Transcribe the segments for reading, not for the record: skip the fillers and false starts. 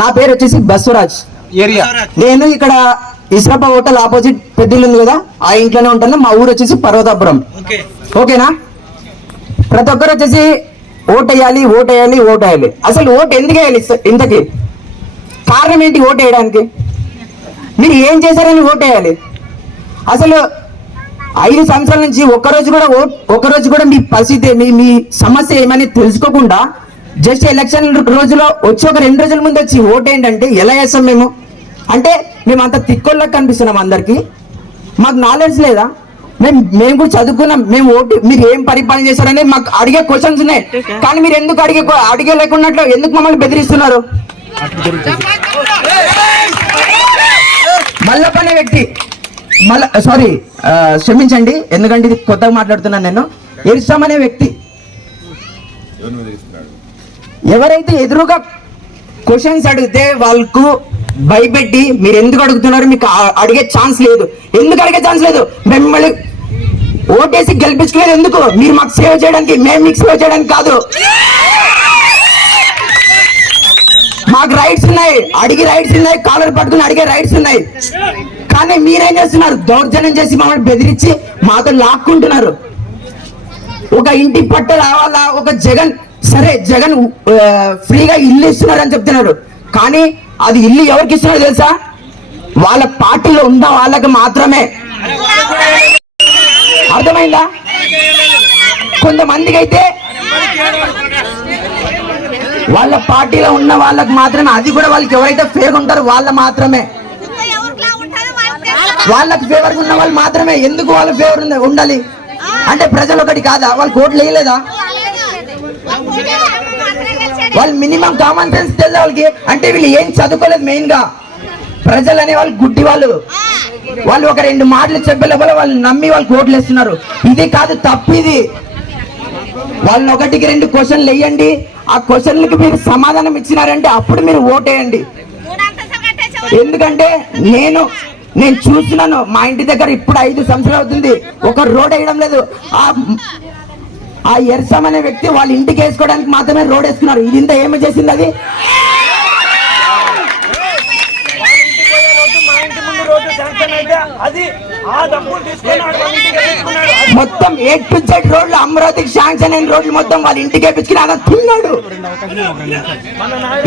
నా పేరు వచ్చేసి బస్వరాజ్. నేను ఇక్కడ ఇస్రాప హోటల్ ఆపోజిట్ పెద్దిల్లు ఉంది కదా, ఆ ఇంట్లోనే ఉంటాను. మా ఊరు వచ్చేసి పర్వతాపురం. ఓకేనా? ప్రతి ఒక్కరు వచ్చేసి ఓటు వేయాలి, ఓటు వేయాలి, ఓటు వేయాలి. అసలు ఓటు ఎందుకు వేయాలి? ఇంతకీ కారణం ఏంటి ఓటు వేయడానికి? మీరు ఏం చేశారని ఓటు వేయాలి? అసలు 5 సంవత్సరాల నుంచి ఒక్కరోజు కూడా మీ పరిస్థితి, మీ సమస్య ఏమని తెలుసుకోకుండా జస్ట్ ఎలక్షన్ రోజులో వచ్చి ఒక 2 రోజుల ముందు వచ్చి ఓటు ఏంటంటే ఎలా చేస్తాం మేము? అంటే మేము అంత తిక్కోళ్ళకి కనిపిస్తున్నాం అందరికి. మాకు నాలెడ్జ్ లేదా? మేము కూడా చదువుకున్నాం. మేము ఓటు మీరు ఏం పరిపాలన చేశారని మాకు అడిగే క్వశ్చన్స్ ఉన్నాయి. కానీ మీరు ఎందుకు అడిగే లేకున్నట్లు ఎందుకు మమ్మల్ని బెదిరిస్తున్నారు? మల్లప్ప అనే వ్యక్తి, సారీ క్షమించండి, ఎందుకంటే ఇది కొత్తగా మాట్లాడుతున్నాను నేను. ఇర్సాం అనే వ్యక్తి ఎవరైతే ఎదురుగా క్వశ్చన్స్ అడిగితే వాళ్ళకు భయపెట్టి మీరు ఎందుకు అడుగుతున్నారు, మీకు అడిగే ఛాన్స్ లేదు. ఎందుకు అడిగే ఛాన్స్ లేదు? మిమ్మల్ని ఓటేసి గెలిపించుకునేది ఎందుకు? మీరు మాకు సేవ చేయడానికి, మేము మీకు సేవ చేయడానికి కాదు. మాకు రైట్స్ ఉన్నాయి, అడిగే రైట్స్ ఉన్నాయి, కాలర్ పట్టుకుని అడిగే రైట్స్ ఉన్నాయి. కానీ మీరేం చేస్తున్నారు? దౌర్జన్యం చేసి మమ్మల్ని బెదిరించి మాతో లాక్కుంటున్నారు. ఒక ఇంటి పట్ట రావాలా, ఒక జగన్ ఫ్రీగా ఇల్లు ఇస్తున్నారు అని చెప్తున్నారు. కానీ అది ఇల్లు ఎవరికి ఇస్తున్నారు తెలుసా? వాళ్ళ పార్టీలో ఉన్న వాళ్ళకి మాత్రమే. అర్థమైందా? కొంతమందికి అయితే వాళ్ళ పార్టీలో ఉన్న వాళ్ళకి మాత్రమే, అది కూడా వాళ్ళకి ఎవరైతే ఫేవర్ ఉంటారో వాళ్ళ మాత్రమే, వాళ్ళకి ఫేవర్ ఉన్న వాళ్ళు మాత్రమే. ఎందుకు వాళ్ళ ఫేవర్ ఉండాలి అంటే ప్రజలు ఒకటి కాదా? వాళ్ళకి ఓట్లు వేయలేదా? వాళ్ళు మినిమం కామన్ సెన్స్ తెలుసా వాళ్ళకి? అంటే వీళ్ళు ఏం చదువుకోలేదు. మెయిన్ గా ప్రజలు అనే వాళ్ళు గుడ్డి వాళ్ళు ఒక 2 మాటలు చెప్పే లోపల వాళ్ళు నమ్మి వాళ్ళకి ఓట్లు వేస్తున్నారు. ఇది కాదు, తప్పు ఇది. వాళ్ళని 1కి 2 క్వశ్చన్లు వేయండి, ఆ క్వశ్చన్లకి మీరు సమాధానం ఇచ్చినారంటే అప్పుడు మీరు ఓటేయండి. ఎందుకంటే నేను చూస్తున్నాను, మా ఇంటి దగ్గర ఇప్పుడు 5 సంవత్సరాలు అవుతుంది, ఒక రోడ్ వేయడం లేదు. ఆ ఇర్సాం అనే వ్యక్తి వాళ్ళ ఇంటికి వేసుకోవడానికి మాత్రమే రోడ్ వేసుకున్నారు. ఇది ఇంత ఏమి చేసింది? అది మొత్తం A to Z రోడ్లు, అమరావతికి శాంక్షన్ అయిన రోడ్లు మొత్తం వాళ్ళ ఇంటికి వేపించుకుని అలా తిన్నాడు.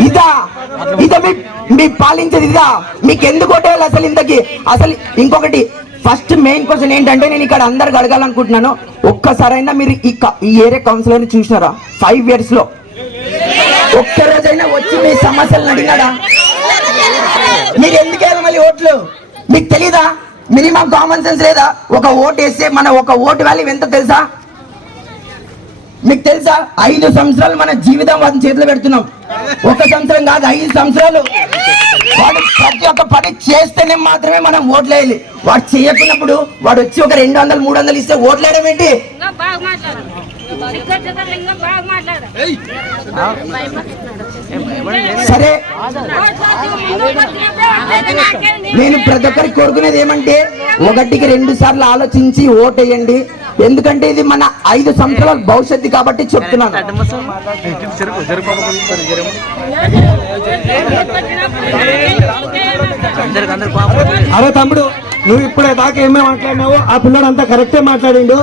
ఇదా మీ పాలించేది? ఇదా మీకు ఎందుకు ఓటేయాలి అసలు? ఇంతకి అసలు ఇంకొకటి ఫస్ట్ మెయిన్ క్వశ్చన్ ఏంటంటే, నేను ఇక్కడ అందరికి అడగాలనుకుంటున్నాను, ఒక్కసారైనా మీరు ఈ ఏరియా కౌన్సిలర్ చూసినారా? 5 years లో ఒక్కరోజైనా వచ్చి మీ సమస్యలను అడిగినాడా? మీరు ఎందుకు వేయాలి మళ్ళీ ఓట్లు? మీకు తెలీదా? మినిమం కామన్ సెన్స్ లేదా? ఒక ఓటు వేస్తే ఒక ఓటు వాల్యూ ఎంత తెలుసా? మీకు తెలుసా? 5 సంవత్సరాలు మన జీవితం వాటి చేతిలో పెడుతున్నాం. 1 సంవత్సరం కాదు, 5 సంవత్సరాలు. వాడు ప్రతి ఒక్క పని చేస్తేనే మాత్రమే మనం ఓట్లు వేయాలి. వాడు చేయకున్నప్పుడు వాడు వచ్చి ఒక 200, 300 ఇస్తే ఓట్లు వేయడం ఏంటి? సరే, నేను ప్రతి ఒక్కరికి కోరుకునేది ఏమంటే 1కి 2 సార్లు ఆలోచించి ఓటేయండి. ఎందుకంటే ఇది మన 5 సంవత్సరాల భవిష్యత్తు కాబట్టి చెప్తున్నాను. అరే తమ్ముడు, నువ్వు ఇప్పుడే దాకా ఏమేమి మాట్లాడినావు? ఆ పిల్లడు అంతా కరెక్టే మాట్లాడిండు.